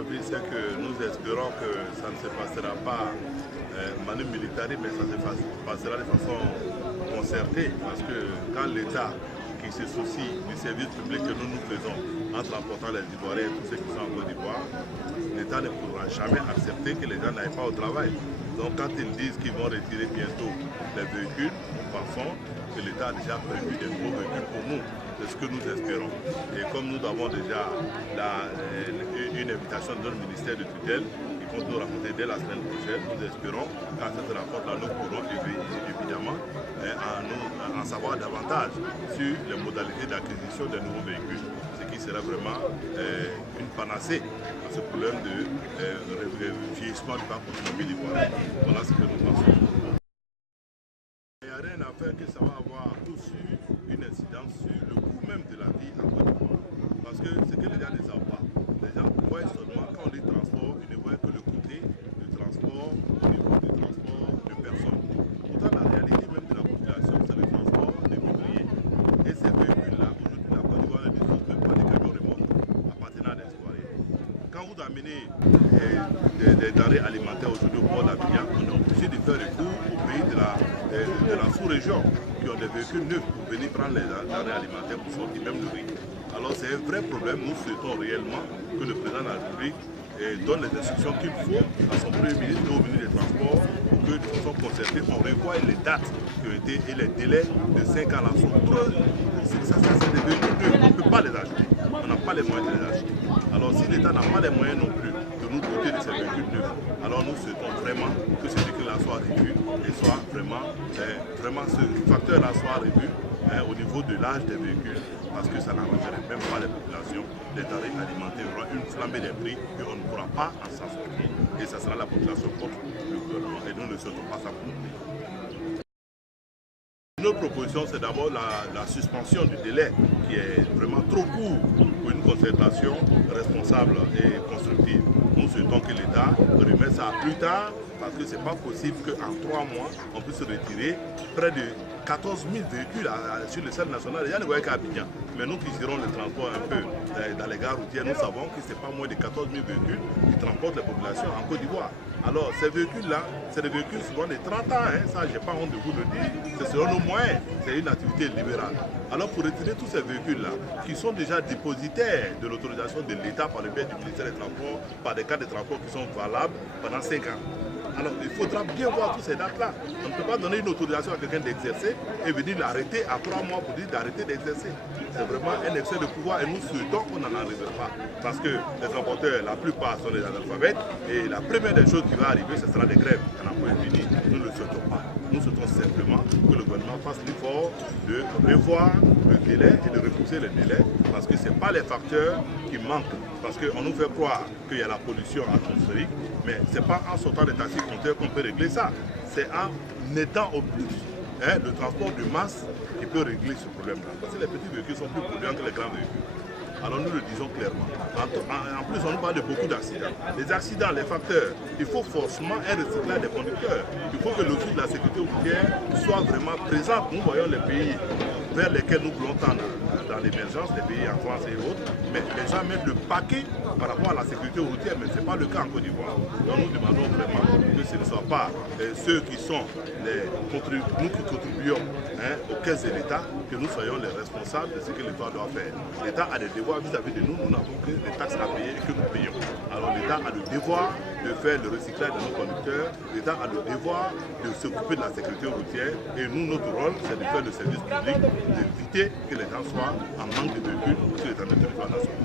vie, c'est que nous espérons que ça ne se passera pas manu militari, mais ça se passera de façon concertée. Parce que quand l'État qui se soucie du service public que nous faisons en transportant les Ivoiriens et tous ceux qui sont en Côte d'Ivoire, l'État ne pourra jamais accepter que les gens n'aillent pas au travail. Donc quand ils disent qu'ils vont retirer bientôt les véhicules, nous pensons que l'État a déjà prévu des nouveaux véhicules pour nous. C'est ce que nous espérons. Et comme nous avons déjà une invitation de notre ministère de tutelle qui compte nous rencontrer dès la semaine prochaine, nous espérons qu'à cette rencontre-là, nous pourrons évidemment en savoir davantage sur les modalités d'acquisition de nouveaux véhicules, ce qui sera vraiment une panacée à ce problème de vieillissement du parc automobile ivoirien. Voilà ce que nous pensons. Il n'y a rien à faire que ça va avoir tout sur une incidence sur le coût même de la vie en Côte d'Ivoire. Parce que ce que les gens ne savent pas, les gens voient seulement quand on dit transport, ils ne voient que le côté du transport au niveau du transport de personnes. Pourtant, la réalité même de la population, c'est le transport des vivriers. Et ces véhicules-là, aujourd'hui, la Côte d'Ivoire ne dispose même pas des camions remorques appartenant à des Ivoiriens. Quand vous amenez des denrées alimentaires aujourd'hui au port d'Abidjan, on est obligé de faire recours au pays de la sous-région qui ont des véhicules neufs pour venir prendre les denrées alimentaires pour sortir même le riz. Alors c'est un vrai problème. Nous souhaitons réellement que le président de la République donne les instructions qu'il faut à son Premier ministre et au ministre des Transports pour que de façon concertée, on revoie les dates qui ont été et les délais de 5 ans là sont trop. Ça c'est des véhicules neufs, on ne peut pas les acheter. On n'a pas les moyens de les acheter. Alors si l'État n'a pas les moyens non plus de nous doter de ces véhicules neufs, alors nous souhaitons vraiment que ce véhicule-là soit revu et soit vraiment ce facteur-là soit revu au niveau de l'âge des véhicules, parce que ça n'arrangerait même pas les populations. Les tarifs alimentaires auront une flambée des prix et on ne pourra pas en s'en sortir. Et ça sera la population contre le gouvernement. Et nous ne souhaitons pas ça pour nous. Notre proposition, c'est d'abord la suspension du délai qui est vraiment trop court pour une concertation responsable et constructive. Nous souhaitons que l'État remette ça plus tard parce que ce n'est pas possible qu'en 3 mois, on puisse retirer près de 14 000 véhicules sur le sol national. Il y a ne voyez qu'à Abidjan. Mais nous qui gérons le transport un peu dans les gares routières, nous savons que ce n'est pas moins de 14 000 véhicules qui transportent les populations en Côte d'Ivoire. Alors ces véhicules-là, c'est des véhicules souvent de 30 ans, ça j'ai pas honte de vous le dire, c'est selon nos moyens, c'est une activité libérale. Alors pour retirer tous ces véhicules-là, qui sont déjà dépositaires de l'autorisation de l'État par le biais du ministère des Transports, par des cas de transport qui sont valables pendant 5 ans. Alors il faudra bien voir toutes ces dates-là. On ne peut pas donner une autorisation à quelqu'un d'exercer et venir l'arrêter à 3 mois pour dire d'arrêter d'exercer. C'est vraiment un excès de pouvoir et nous souhaitons qu'on n'en arrive pas. Parce que les transporteurs, la plupart sont des analphabètes et la première des choses qui va arriver, ce sera des grèves. On n'a pas fini. Nous ne le souhaitons pas. Nous souhaitons simplement que le gouvernement fasse l'effort de revoir le délai et de repousser les délais parce que ce n'est pas les facteurs qui manquent. Parce qu'on nous fait croire qu'il y a la pollution atmosphérique, mais ce n'est pas en sortant des taxis compteurs qu'on peut régler ça. C'est en aidant au plus le transport de masse qui peut régler ce problème-là. Parce que les petits véhicules sont plus polluants que les grands véhicules. Alors nous le disons clairement. En plus, on nous parle de beaucoup d'accidents. Les accidents, les facteurs, il faut forcément un recyclage des conducteurs. Il faut que le fil de la sécurité routière soit vraiment présent. Nous voyons les pays vers lesquels nous voulons tendre dans l'émergence, les pays en France et autres, mais les gens mettent le paquet par rapport à la sécurité routière, mais ce n'est pas le cas en Côte d'Ivoire. Donc nous demandons vraiment que ce ne soit pas ceux qui sont nous qui contribuons aux caisses de l'État, que nous soyons les responsables de ce que l'État doit faire. L'État a des devoirs vis-à-vis de nous, nous n'avons que des taxes à payer et que nous payons. Alors l'État a le devoir de faire le recyclage de nos conducteurs, l'État a le devoir de s'occuper de la sécurité routière et nous, notre rôle, c'est de faire le service public, d'éviter que les gens soient en manque de véhicules sur l'étendue du territoire national.